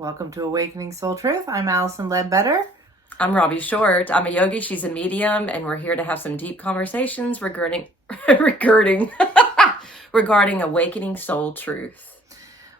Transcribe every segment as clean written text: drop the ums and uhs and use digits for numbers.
Welcome to Awakening Soul Truth. I'm Allison Ledbetter. I'm Robbie Short. I'm a yogi. She's a medium, and we're here to have some deep conversations regarding regarding awakening soul truth.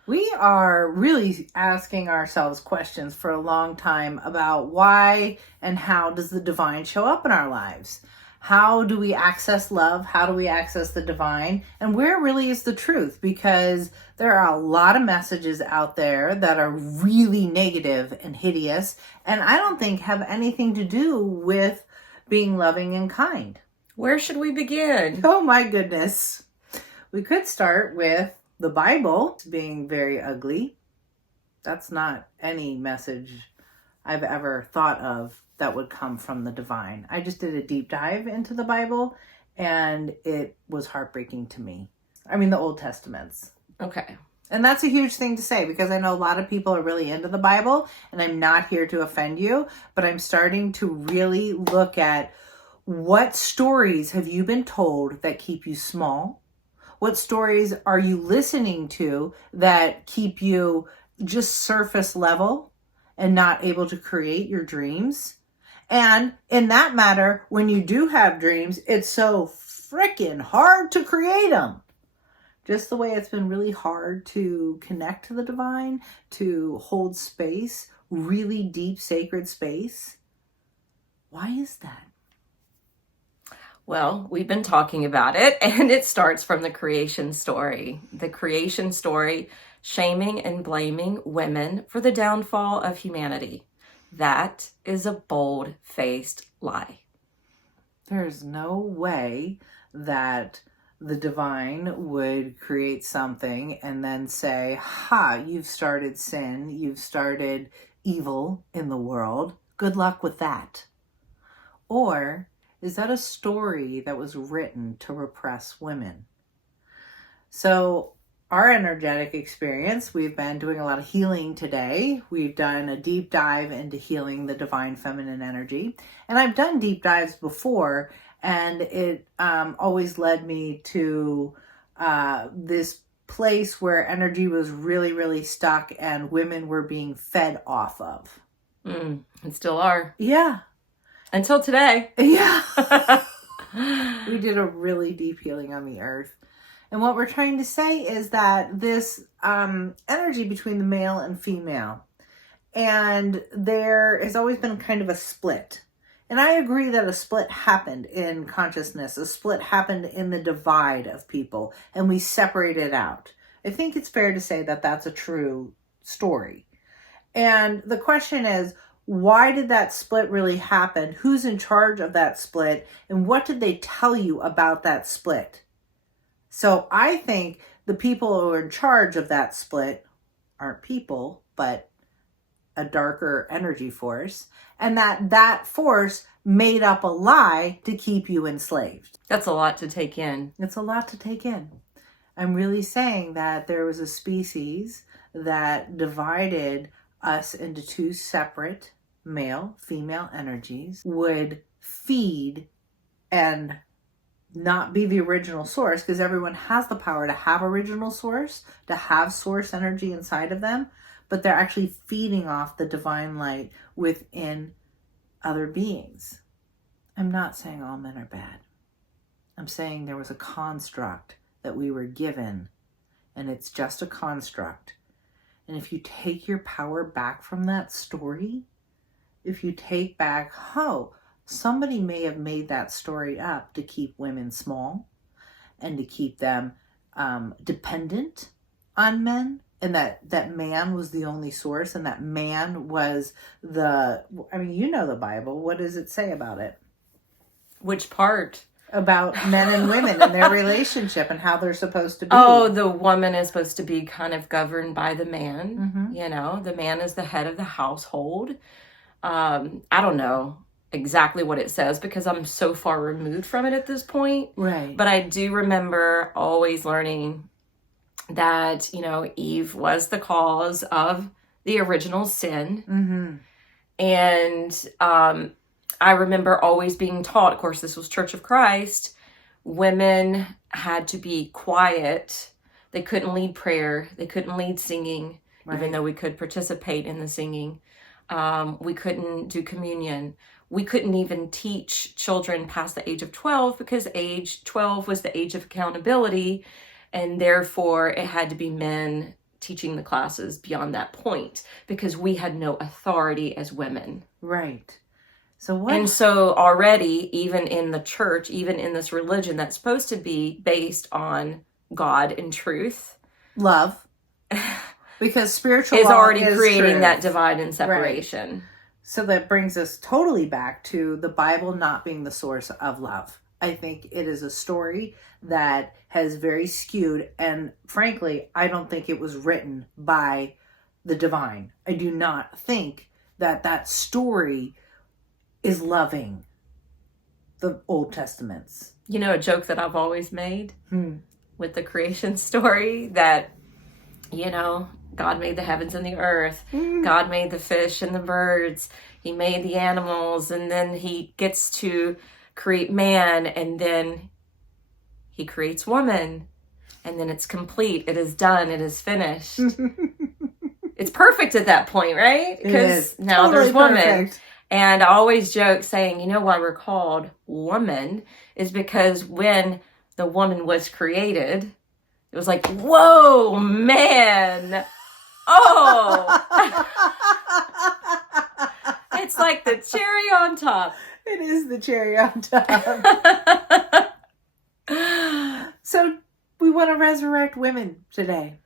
We are really asking ourselves questions for a long time about why and how does the divine show up in our lives? How do we access love? How do we access the divine? And where really is the truth? Because there are a lot of messages out there that are really negative and hideous, and I don't think have anything to do with being loving and kind. Where should we begin? Oh my goodness. We could start with the Bible being very ugly. That's not any message I've ever thought of that would come from the divine. I just did a deep dive into the Bible and it was heartbreaking to me. I mean, the Old Testaments. Okay. And that's a huge thing to say because I know a lot of people are really into the Bible, and I'm not here to offend you, but I'm starting to really look at what stories have you been told that keep you small? What stories are you listening to that keep you just surface level and not able to create your dreams? And in that matter, when you do have dreams, it's so freaking hard to create them. Just the way it's been really hard to connect to the divine, to hold space, really deep, sacred space. Why is that? Well, we've been talking about it, and it starts from the creation story. The creation story, shaming and blaming women for the downfall of humanity. That is a bold-faced lie. There's no way that the divine would create something and then say, ha, you've started sin, you've started evil in the world. Good luck with that. Or is that a story that was written to repress women? So our energetic experience, we've been doing a lot of healing today. We've done a deep dive into healing the divine feminine energy. And I've done deep dives before, and it always led me to this place where energy was really, really stuck and women were being fed off of. And still are. Yeah. Until today. Yeah. We did a really deep healing on the earth. And what we're trying to say is that this energy between the male and female, and there has always been kind of a split. And I agree that a split happened in consciousness. A split happened in the divide of people, and we separated out. I think it's fair to say that that's a true story. And the question is, why did that split really happen? Who's in charge of that split? And what did they tell you about that split? So I think the people who are in charge of that split aren't people, but a darker energy force. And that force made up a lie to keep you enslaved. That's a lot to take in. It's a lot to take in. I'm really saying that there was a species that divided us into two separate male, female energies, would feed and not be the original source, because everyone has the power to have original source, to have source energy inside of them, but they're actually feeding off the divine light within other beings. I'm not saying all men are bad. I'm saying there was a construct that we were given, and it's just a construct. And if you take your power back from that story, if you take back, somebody may have made that story up to keep women small and to keep them dependent on men, and that man was the only source, and that man was the Bible. What does it say about it? Which part? About men and women and their relationship and how they're supposed to be. Oh, the woman is supposed to be kind of governed by the man. Mm-hmm. You know, the man is the head of the household. I don't know exactly what it says because I'm so far removed from it at this point. Right. But I do remember always learning that, Eve was the cause of the original sin. Mm-hmm. And I remember always being taught, of course, this was Church of Christ, women had to be quiet. They couldn't lead prayer. They couldn't lead singing. even though we could participate in the singing. We couldn't do communion. We couldn't even teach children past the age of 12 because age 12 was the age of accountability, and therefore it had to be men teaching the classes beyond that point because we had no authority as women. Right. So what? And so already, even in the church, even in this religion that's supposed to be based on God and truth, love, because spiritual is law already is creating truth. that divide and separation. Right. So that brings us totally back to the Bible not being the source of love. I think it is a story that has very skewed, and frankly, I don't think it was written by the divine. I do not think that that story is loving the Old Testaments. You know, a joke that I've always made with the creation story that, you know, God made the heavens and the earth. God made the fish and the birds. He made the animals, and then he gets to create man, and then he creates woman, and then it's complete. It is done. It is finished. It's perfect at that point, right? Because now totally there's woman. Perfect. And I always joke saying, you know why we're called woman is because when the woman was created, it was like, whoa, man. Oh. It's like the cherry on top. It is the cherry on top. So we want to resurrect women today.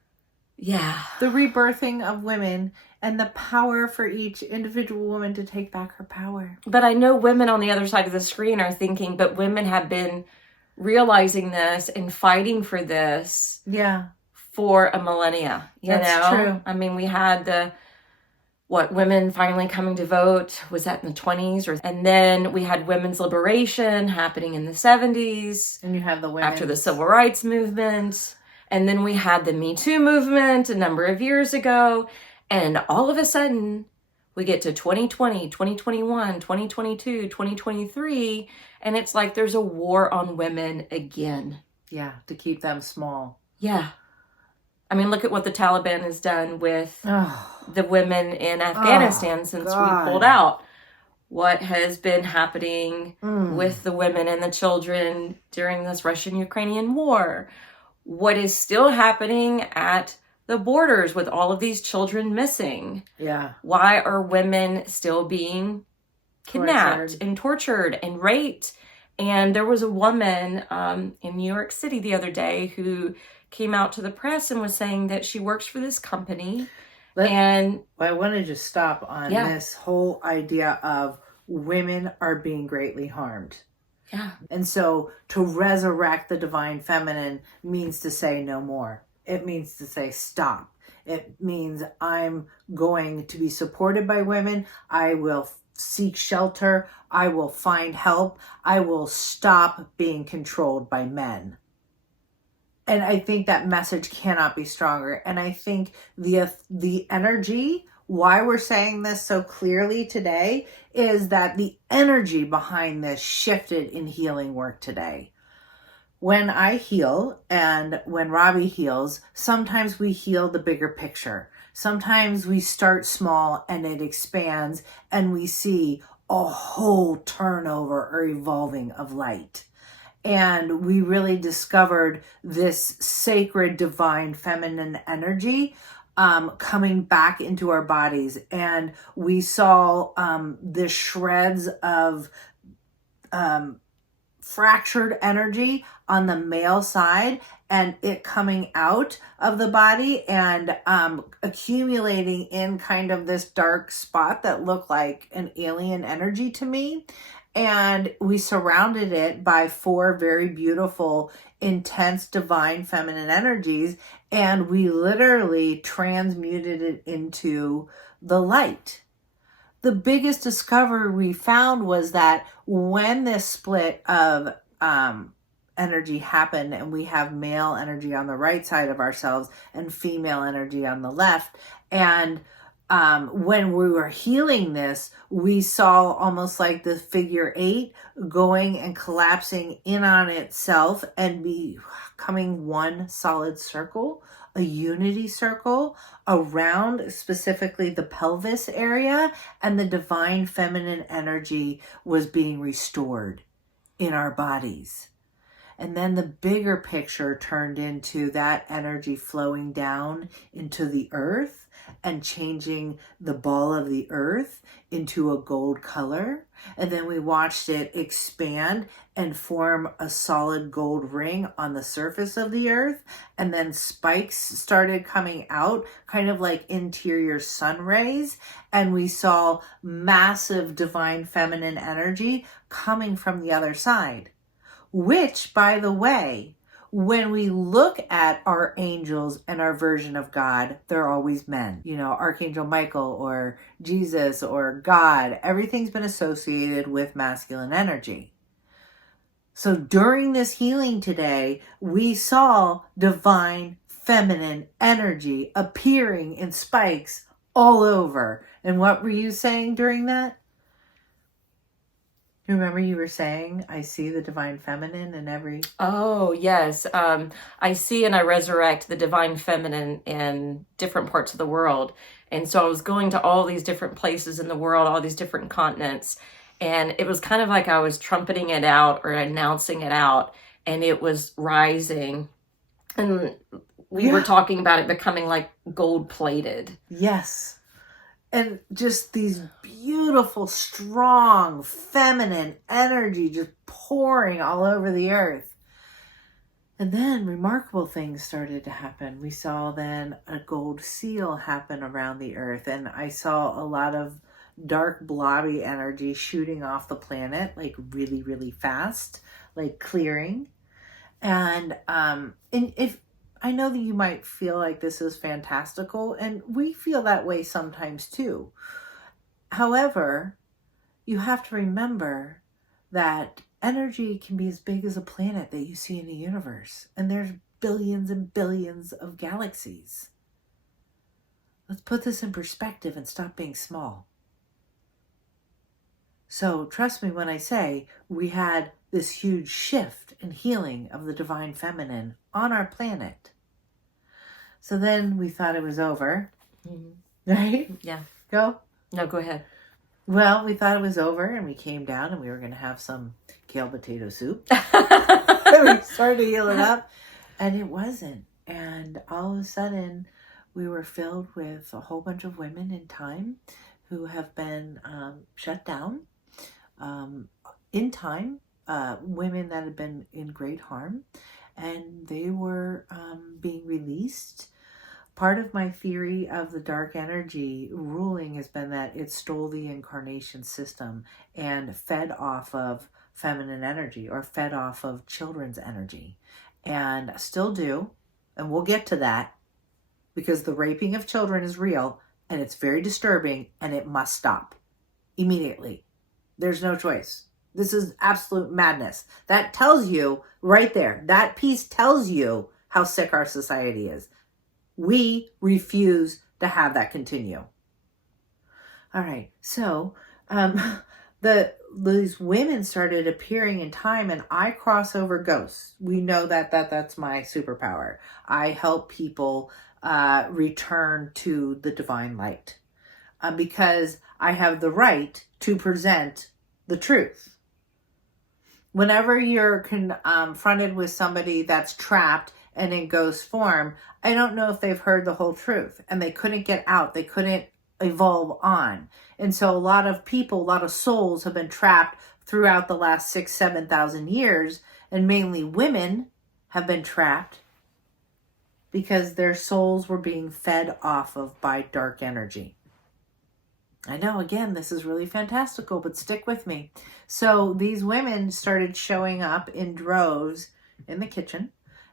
Yeah. The rebirthing of women and the power for each individual woman to take back her power. But I know women on the other side of the screen are thinking, but women have been realizing this and fighting for this. Yeah. For a millennia. That's true. I mean, we had women finally coming to vote. Was that in the 20s? And then we had women's liberation happening in the 70s. And you have the women. After the civil rights movement. And then we had the Me Too movement a number of years ago. And all of a sudden, we get to 2020, 2021, 2022, 2023. And it's like there's a war on women again. Yeah, to keep them small. Yeah. I mean, look at what the Taliban has done with the women in Afghanistan since we pulled out. What has been happening with the women and the children during this Russian-Ukrainian war. What is still happening at the borders with all of these children missing. Yeah. Why are women still being kidnapped and tortured and raped? And there was a woman in New York City the other day who came out to the press and was saying that she works for this company. I want to just stop on this whole idea of women are being greatly harmed. Yeah. And so to resurrect the divine feminine means to say no more. It means to say stop. It means I'm going to be supported by women. I will seek shelter. I will find help. I will stop being controlled by men. And I think that message cannot be stronger. And I think the energy, why we're saying this so clearly today, is that the energy behind this shifted in healing work today. When I heal and when Robbie heals, sometimes we heal the bigger picture. Sometimes we start small and it expands and we see a whole turnover or evolving of light. And we really discovered this sacred, divine, feminine energy coming back into our bodies. And we saw the shreds of fractured energy on the male side and it coming out of the body and accumulating in kind of this dark spot that looked like an alien energy to me. And we surrounded it by 4 very beautiful, intense, divine feminine energies. And we literally transmuted it into the light. The biggest discovery we found was that when this split of energy happened and we have male energy on the right side of ourselves and female energy on the left, and when we were healing this, we saw almost like the figure 8 going and collapsing in on itself and becoming one solid circle a unity circle around specifically the pelvis area, and the divine feminine energy was being restored in our bodies. And then the bigger picture turned into that energy flowing down into the earth and changing the ball of the earth into a gold color. And then we watched it expand and form a solid gold ring on the surface of the earth. And then spikes started coming out, kind of like interior sun rays. And we saw massive divine feminine energy coming from the other side. Which, by the way, when we look at our angels and our version of God, they're always men. You know, Archangel Michael or Jesus or God, everything's been associated with masculine energy. So during this healing today, we saw divine feminine energy appearing in spikes all over. And what were you saying during that? Remember you were saying, I see the divine feminine in every... Oh, yes. I see and I resurrect the divine feminine in different parts of the world. And so I was going to all these different places in the world, all these different continents. And it was kind of like I was trumpeting it out or announcing it out. And it was rising. And we were talking about it becoming like gold plated. Yes. And just these beautiful, strong, feminine energy just pouring all over the earth. And then remarkable things started to happen. We saw then a gold seal happen around the earth. And I saw a lot of dark, blobby energy shooting off the planet, like really, really fast, like clearing. And if I know that you might feel like this is fantastical, and we feel that way sometimes too. However, you have to remember that energy can be as big as a planet that you see in the universe, and there's billions and billions of galaxies. Let's put this in perspective and stop being small. So trust me when I say we had this huge shift and healing of the divine feminine on our planet. So then we thought it was over, right? Yeah. Go? No, go ahead. Well, we thought it was over and we came down and we were going to have some kale potato soup. And we started to heal it up and it wasn't. And all of a sudden we were filled with a whole bunch of women in time who have been shut down in time, women that had been in great harm, and they were being released. Part of my theory of the dark energy ruling has been that it stole the incarnation system and fed off of feminine energy or fed off of children's energy, and still do. And we'll get to that because the raping of children is real and it's very disturbing and it must stop immediately. There's no choice. This is absolute madness. That tells you right there. That piece tells you how sick our society is. We refuse to have that continue. All right. So these women started appearing in time, and I cross over ghosts. We know that's my superpower. I help people return to the divine light because I have the right to present the truth. Whenever you're confronted with somebody that's trapped and in ghost form, I don't know if they've heard the whole truth and they couldn't get out. They couldn't evolve on. And so a lot of people, a lot of souls have been trapped throughout the last 6,000, 7,000 years. And mainly women have been trapped because their souls were being fed off of by dark energy. I know, again, this is really fantastical, but stick with me. So these women started showing up in droves in the kitchen,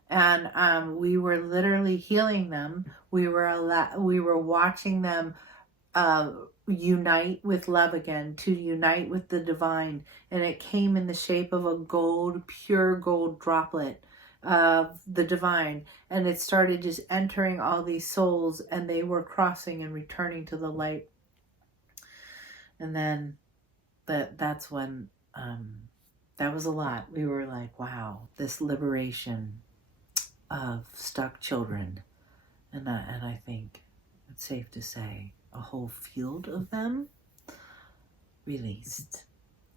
and we were literally healing them. We were watching them unite with love again, to unite with the divine, and it came in the shape of a gold, pure gold droplet of the divine, and it started just entering all these souls, and they were crossing and returning to the light. And then that's when that was a lot. We were like, wow, this liberation of stuck children And I think it's safe to say a whole field of them released.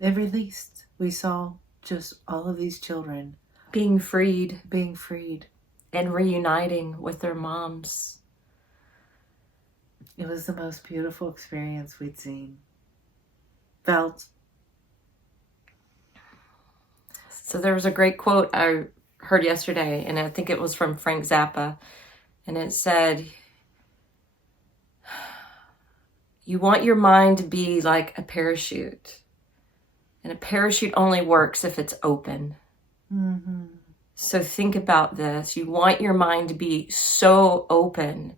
It released. We saw just all of these children being freed and reuniting with their moms. It was the most beautiful experience we'd seen. Felt. So there was a great quote I heard yesterday, and I think it was from Frank Zappa, and it said, you want your mind to be like a parachute, and a parachute only works if it's open. Mm-hmm. So think about this. You want your mind to be so open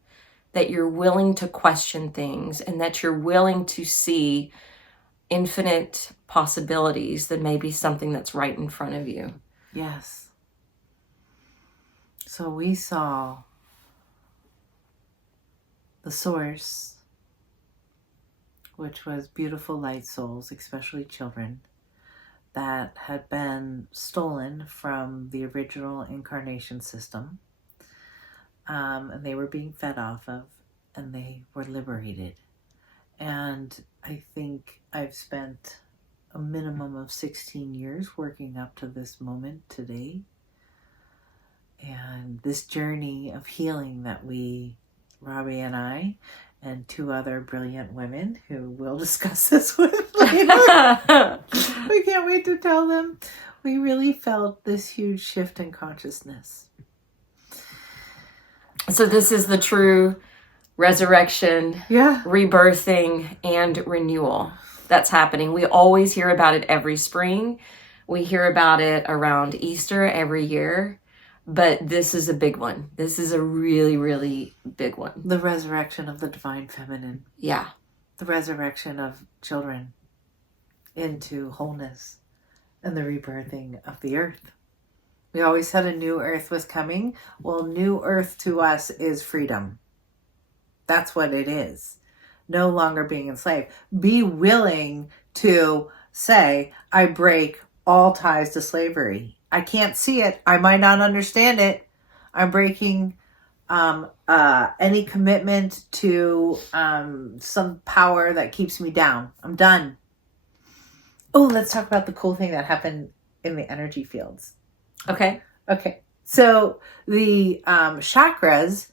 that you're willing to question things and that you're willing to see infinite possibilities than maybe something that's right in front of you. Yes. So we saw the source, which was beautiful light souls, especially children, that had been stolen from the original incarnation system. And they were being fed off of, and they were liberated. And I think I've spent a minimum of 16 years working up to this moment today. And this journey of healing that Robbie and I, and 2 other brilliant women who we'll discuss this with later. We can't wait to tell them. We really felt this huge shift in consciousness. So this is the true resurrection, rebirthing, and renewal that's happening. We always hear about it every spring. We hear about it around Easter every year. But this is a big one. This is a really, really big one. The resurrection of the divine feminine. Yeah. The resurrection of children into wholeness and the rebirthing of the earth. We always said a new earth was coming. Well, new earth to us is freedom. That's what it is. No longer being enslaved. Be willing to say, I break all ties to slavery. I can't see it. I might not understand it. I'm breaking any commitment to some power that keeps me down. I'm done. Oh, let's talk about the cool thing that happened in the energy fields. Okay. So the chakras,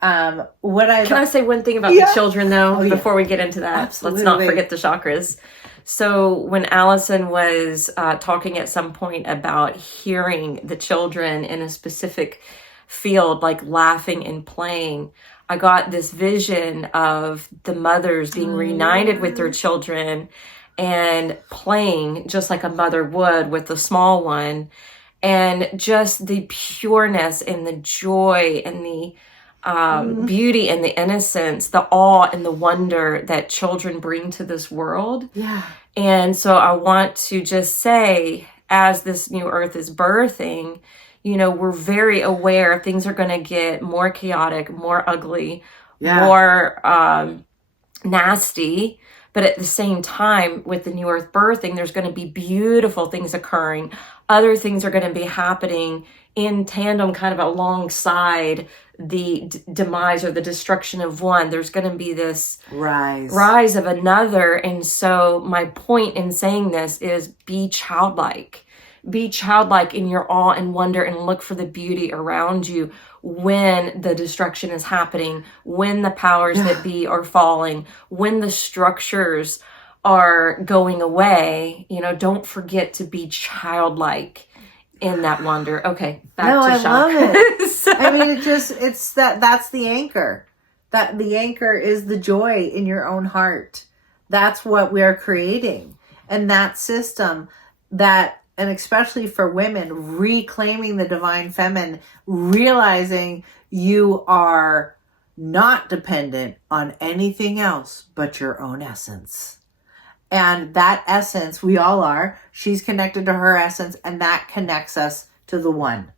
Can I say one thing about the children though, before we get into that? Absolutely. Let's not forget the chakras. So when Allison was talking at some point about hearing the children in a specific field, like laughing and playing, I got this vision of the mothers being reunited with their children and playing just like a mother would with the small one. And just the pureness and the joy and the beauty and the innocence, the awe and the wonder that children bring to this world. Yeah. And so I want to just say, as this new earth is birthing, we're very aware things are going to get more chaotic, more ugly, more nasty. But at the same time, with the new earth birthing, there's going to be beautiful things occurring. Other things are going to be happening in tandem, kind of alongside the demise or the destruction of one. There's going to be this rise of another. And so my point in saying this is be childlike. Be childlike in your awe and wonder, and look for the beauty around you when the destruction is happening, when the powers that be are falling, when the structures are going away. Don't forget to be childlike in that wonder. Okay, back to shock. I love it. So, I mean, that's the anchor. That the anchor is the joy in your own heart. That's what we're creating. And that system and especially for women, reclaiming the divine feminine, realizing you are not dependent on anything else but your own essence. And that essence, we all are. She's connected to her essence, and that connects us to the one.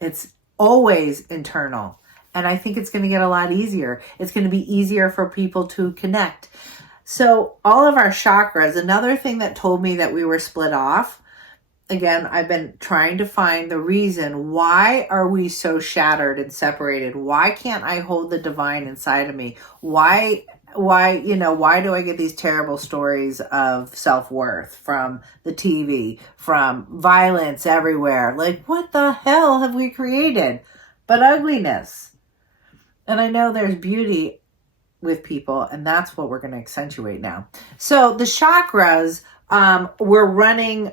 It's always internal. And I think it's going to get a lot easier. It's going to be easier for people to connect. So all of our chakras, another thing that told me that we were split off again, I've been trying to find the reason. Why are we so shattered and separated? Why can't I hold the divine inside of me? Why do I get these terrible stories of self-worth from the TV, from violence everywhere? Like, what the hell have we created but ugliness? And I know there's beauty with people, and that's what we're going to accentuate now. So the chakras, we're running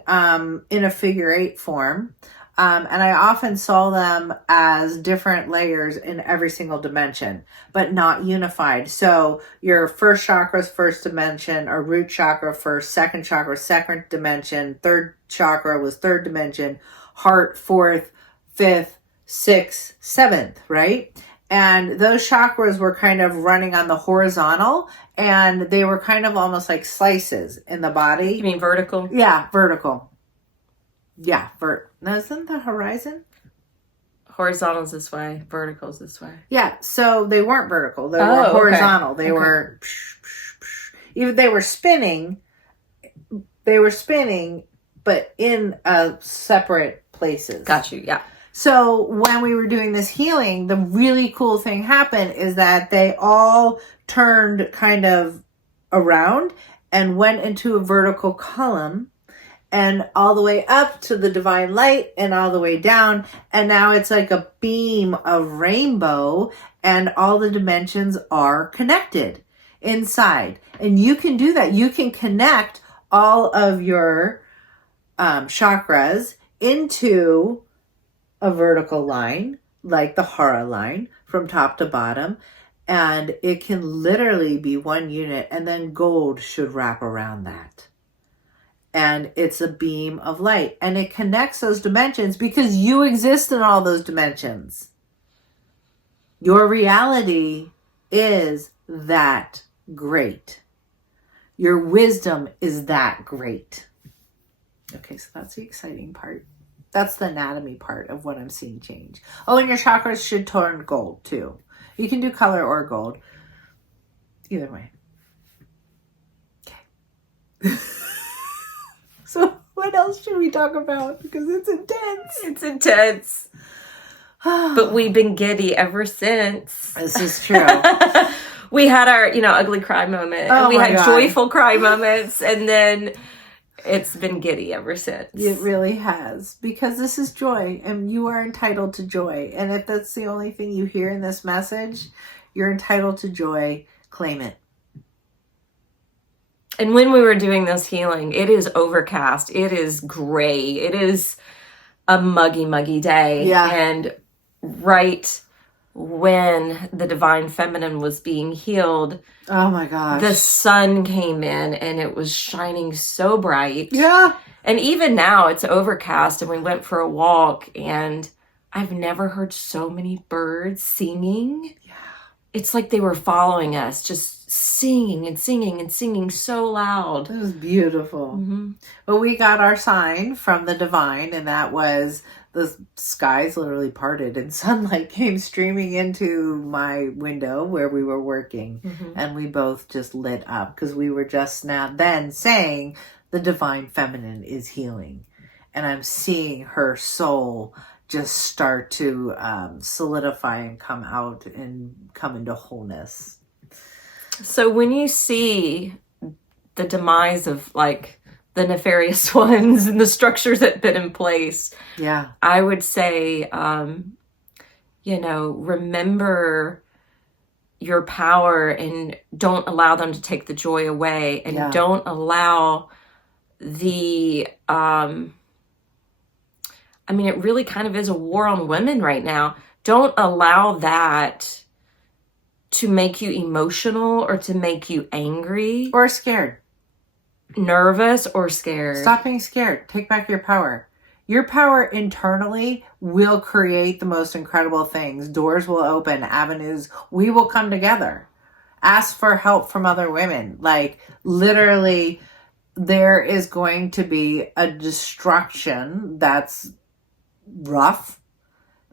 in a figure 8 form. And I often saw them as different layers in every single dimension, but not unified. So your first chakra is first dimension, or root chakra first, second chakra, second dimension, third chakra was third dimension, heart fourth, fifth, sixth, seventh, right? And those chakras were kind of running on the horizontal, and they were kind of almost like slices in the body. You mean vertical? Yeah, vertical. Yeah, now isn't the horizon? Horizontal's this way, vertical's this way. Yeah, so they weren't vertical. They were horizontal. Okay. They were, even they were spinning, but in separate places. Got you, yeah. So when we were doing this healing, the really cool thing happened is that they all turned kind of around and went into a vertical column, and all the way up to the divine light and all the way down. And now it's like a beam of rainbow, and all the dimensions are connected inside. And you can do that. You can connect all of your chakras into a vertical line, like the Hara line, from top to bottom. And it can literally be one unit, and then gold should wrap around that. And it's a beam of light, and it connects those dimensions because you exist in all those dimensions. Your reality is that great. Your wisdom is that great. Okay, so that's the exciting part. That's the anatomy part of what I'm seeing change. Oh, and your chakras should turn gold too. You can do color or gold. Either way. Okay. So what else should we talk about? Because it's intense. It's intense. But we've been giddy ever since. This is true. We had our, ugly cry moment. Oh, and we had God. Joyful cry moments. And then it's been giddy ever since. It really has. Because this is joy. And you are entitled to joy. And if that's the only thing you hear in this message, you're entitled to joy. Claim it. And when we were doing this healing, it is overcast. It is gray. It is a muggy day. Yeah. And right when the divine feminine was being healed, oh my gosh, the sun came in and it was shining so bright. Yeah. And even now it's overcast, and we went for a walk, and I've never heard so many birds singing. Yeah. It's like they were following us, just singing and singing and singing so loud. It was beautiful. Mm-hmm. But we got our sign from the divine, and that was the skies literally parted and sunlight came streaming into my window where we were working. Mm-hmm. And we both just lit up because we were just now then saying the divine feminine is healing. And I'm seeing her soul just start to solidify and come out and come into wholeness. So when you see the demise of like the nefarious ones and the structures that have been in place, yeah, I would say, remember your power and don't allow them to take the joy away, and don't allow the, it really kind of is a war on women right now. Don't allow that to make you emotional or to make you angry. Or scared. Nervous or scared. Stop being scared. Take back your power. Your power internally will create the most incredible things. Doors will open, avenues. We will come together. Ask for help from other women. Like, literally, there is going to be a destruction that's rough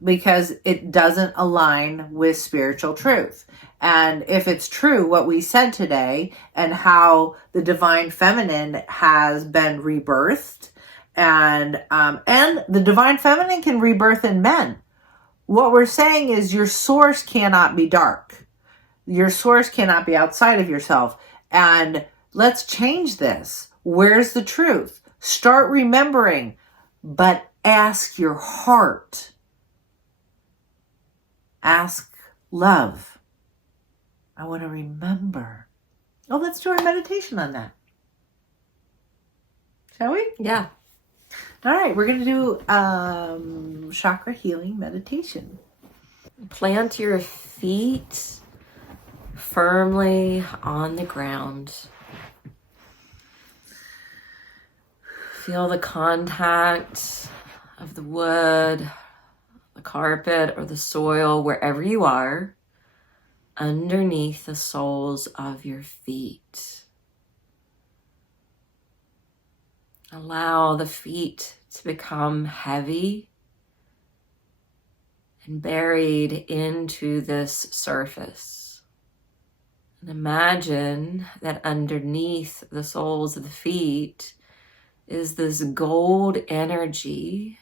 because it doesn't align with spiritual truth. And if it's true, what we said today and how the divine feminine has been rebirthed And the divine feminine can rebirth in men. What we're saying is your source cannot be dark. Your source cannot be outside of yourself. And let's change this. Where's the truth? Start remembering, but ask your heart. Ask love. I want to remember. Oh, let's do our meditation on that. Shall we? Yeah. All right, we're going to do chakra healing meditation. Plant your feet firmly on the ground. Feel the contact of the wood, the carpet, or the soil, wherever you are, underneath the soles of your feet. Allow the feet to become heavy and buried into this surface. And imagine that underneath the soles of the feet is this gold energy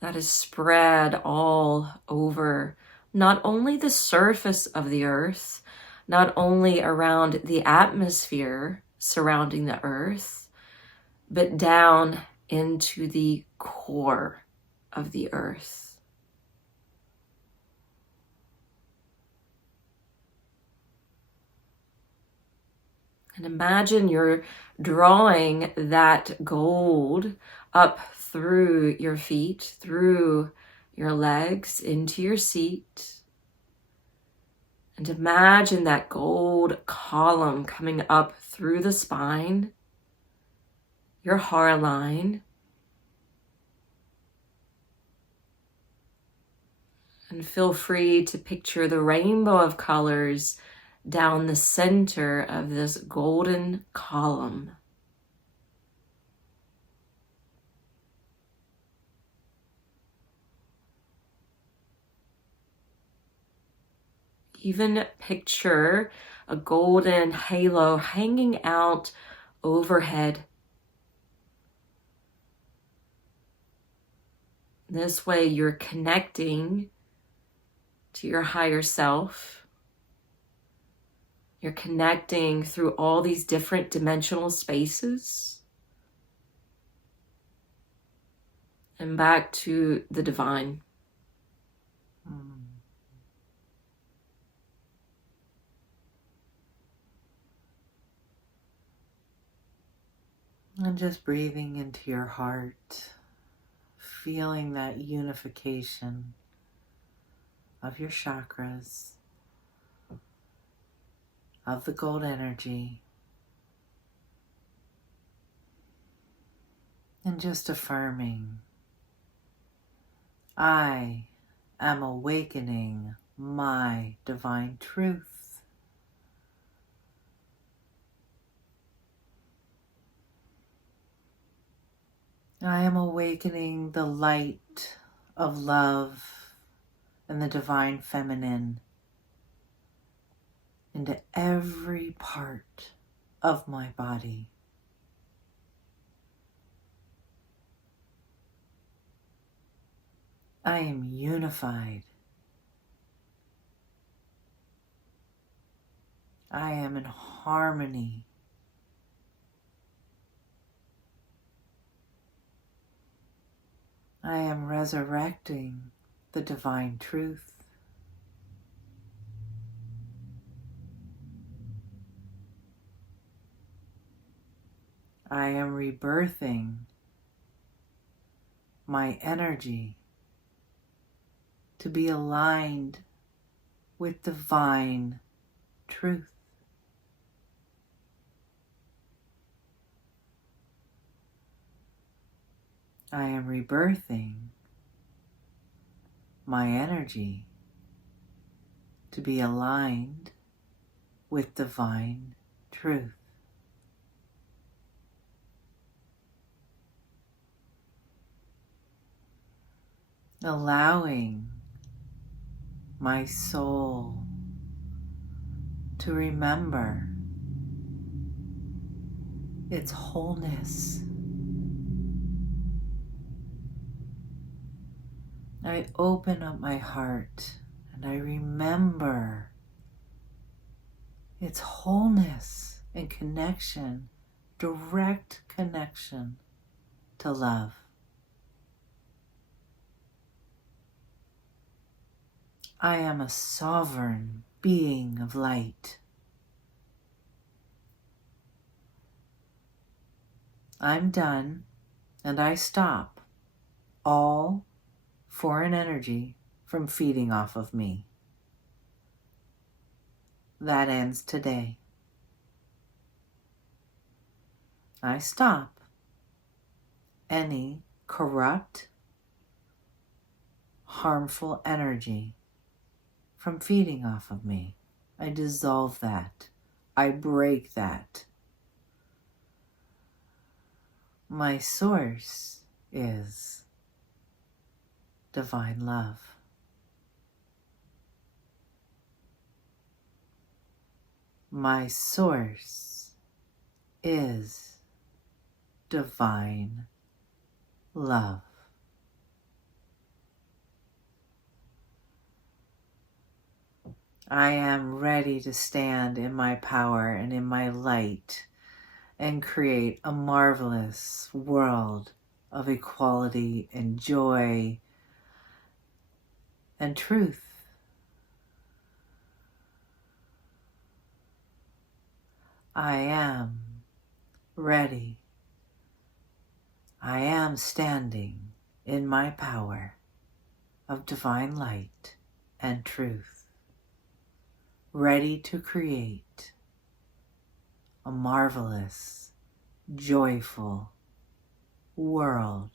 that is spread all over not only the surface of the earth, not only around the atmosphere surrounding the earth, but down into the core of the earth. And imagine you're drawing that gold up through your feet, through your legs, into your seat. And imagine that gold column coming up through the spine, your heart line. And feel free to picture the rainbow of colors down the center of this golden column. Even picture a golden halo hanging out overhead. This way you're connecting to your higher self. You're connecting through all these different dimensional spaces and back to the divine. And just breathing into your heart, feeling that unification of your chakras, of the gold energy, and just affirming, I am awakening my divine truth. I am awakening the light of love and the divine feminine into every part of my body. I am unified. I am in harmony. I am resurrecting the divine truth. I am rebirthing my energy to be aligned with divine truth. I am rebirthing my energy to be aligned with divine truth. Allowing my soul to remember its wholeness I open up my heart and I remember its wholeness and connection, direct connection to love. I am a sovereign being of light. I'm done, and I stop all foreign energy from feeding off of me. That ends today. I stop any corrupt, harmful energy from feeding off of me. I dissolve that. I break that. My source is divine love. My source is divine love. I am ready to stand in my power and in my light and create a marvelous world of equality and joy and truth. I am ready. I am standing in my power of divine light and truth, ready to create a marvelous, joyful world.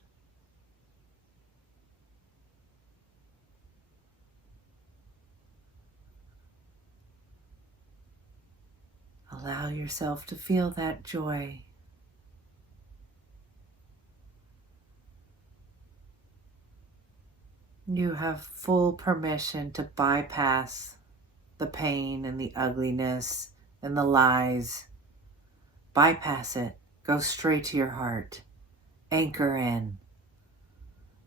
Allow yourself to feel that joy. You have full permission to bypass the pain and the ugliness and the lies. Bypass it. Go straight to your heart. Anchor in.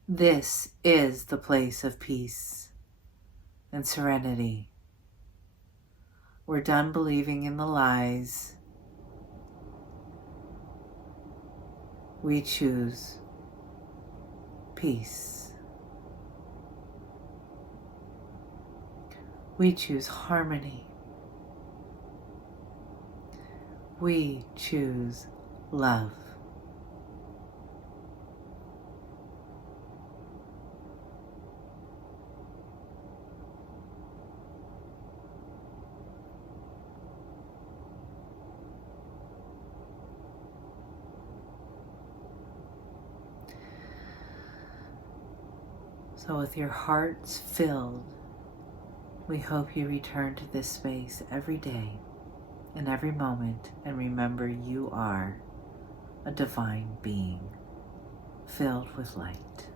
This is the place of peace and serenity. We're done believing in the lies. We choose peace. We choose harmony. We choose love. So with your hearts filled, we hope you return to this space every day, in every moment, and remember you are a divine being filled with light.